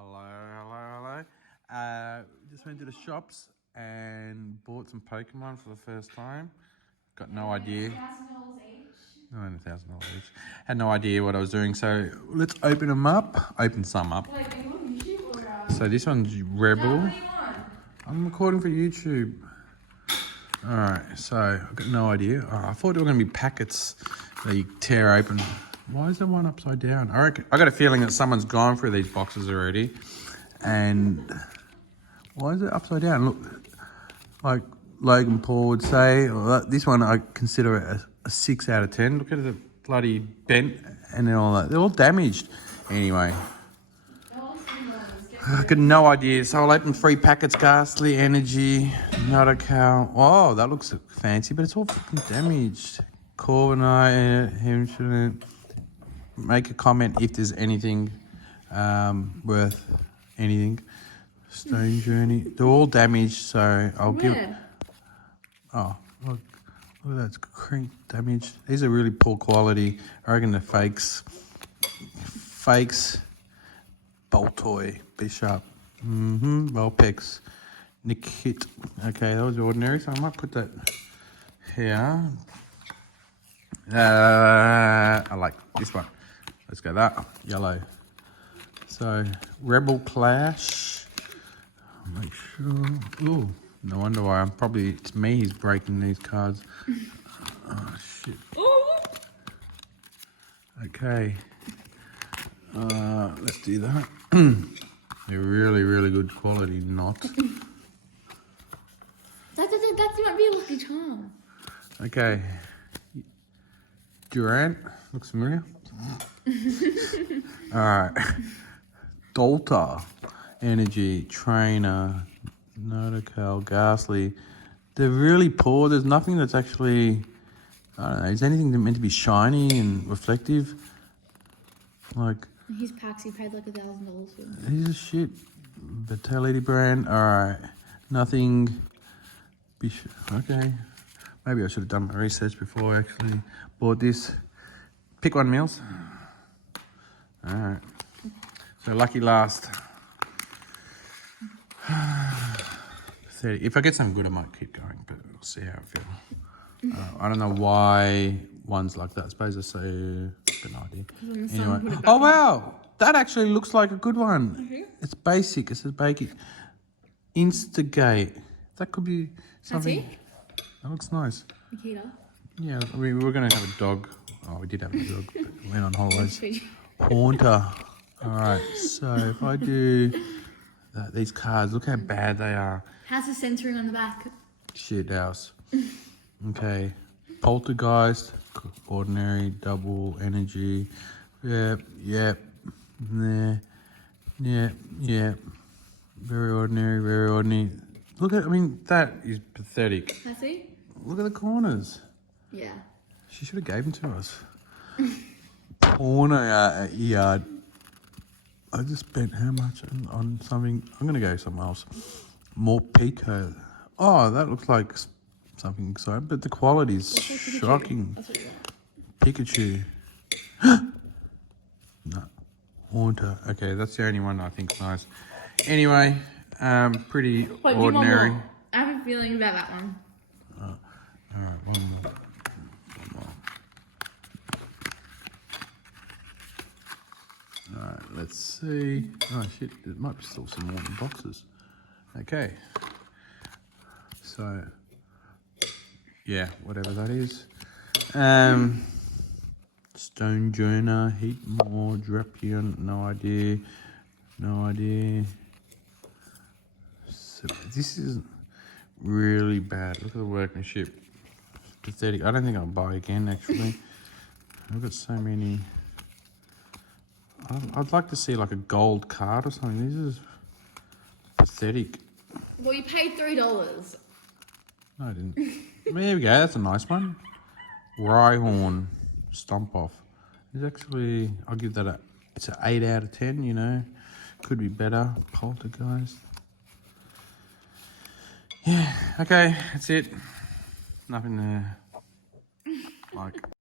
Hello. Just went to the shops and bought some Pokémon for the first time. Got no idea. $1,000 each. $1,000 each. Had no idea what I was doing, so let's open them up. Open some up. Wait, are you on YouTube or? So this one's Rebel. What do you want? I'm recording for YouTube. Alright, so I've got no idea. Oh, I thought they were going to be packets that you tear open. Why is there one upside down? I got a feeling that someone's gone through these boxes already. And why is it upside down? Look, like Logan Paul would say, this one I consider it a 6 out of 10. Look at the bloody bent and all that. They're all damaged. Anyway. I got no idea. So I'll open 3 packets. Ghastly, Energy, not a cow. Oh, that looks fancy, but it's all fucking damaged. Corviknight, him shouldn't make a comment if there's anything worth anything. Stone Journey. They're all damaged, so I'll give. Oh, look at that. It's crank damaged. These are really poor quality. I reckon they're fakes. Boltoy, Bishop, Vulpix, Nickit. Okay, that was ordinary, so I might put that here. I like this one. Let's go that. Yellow. So, Rebel Clash. Make sure. Ooh, no wonder why. It's me who's breaking these cards. Oh, shit. Okay. Let's do that. They're really, really good quality, not. That might be a lucky charm. Okay. Durant. Looks familiar. Alright. Dolta. Energy. Trainer. Notical. Ghastly. They're really poor. There's nothing that's actually... I don't know. Is anything meant to be shiny and reflective? Like... His packs, he paid like $1,000 for them. These are shit. Vitality brand. Alright. Nothing. Okay. Maybe I should have done my research before I actually bought this. Pick one, Mills. Alright. So lucky last. 30. If I get something good, I might keep going, but we'll see how I feel. I don't know why one's like that. I suppose I say, but no idea. Anyway. Oh wow, that actually looks like a good one. It's basic. It says basic. Instigate. That could be something. That looks nice. Nikita. Yeah, we were going to have a dog. Oh, we did have a dog, but we went on holidays. Haunter. All right, so if I do these cards, look how bad they are. How's the centering on the back? Shit house. Okay. Poltergeist. Ordinary. Double. Energy. Yep. Nah. Yep. Very ordinary. Look at, that is pathetic. Has he? Look at the corners. Yeah. She should have gave them to us. Corner yard. I just spent how much on something? I'm going to go somewhere else. More Pico. Oh, that looks like something exciting, but the quality is shocking. That's what you Pikachu. No. Haunter. Okay, that's the only one I think's nice. Anyway, pretty ordinary. I have a feeling about that one. Alright, one more. Alright, let's see. Oh shit, there might be still some more in the boxes. Okay. So, yeah, whatever that is. Stone Journey, Heatmore, Drapion, no idea. So this is really bad. Look at the workmanship. It's pathetic. I don't think I'll buy again, actually. I've got so many. I'd like to see like a gold card or something. This is pathetic. Well, you paid $3. No, I didn't. There we go. That's a nice one. Rhyhorn. Stomp Off. It's actually, I'll give that it's an 8 out of 10, you know. Could be better. Poltergeist. Yeah, okay, that's it. Nothing there. Like.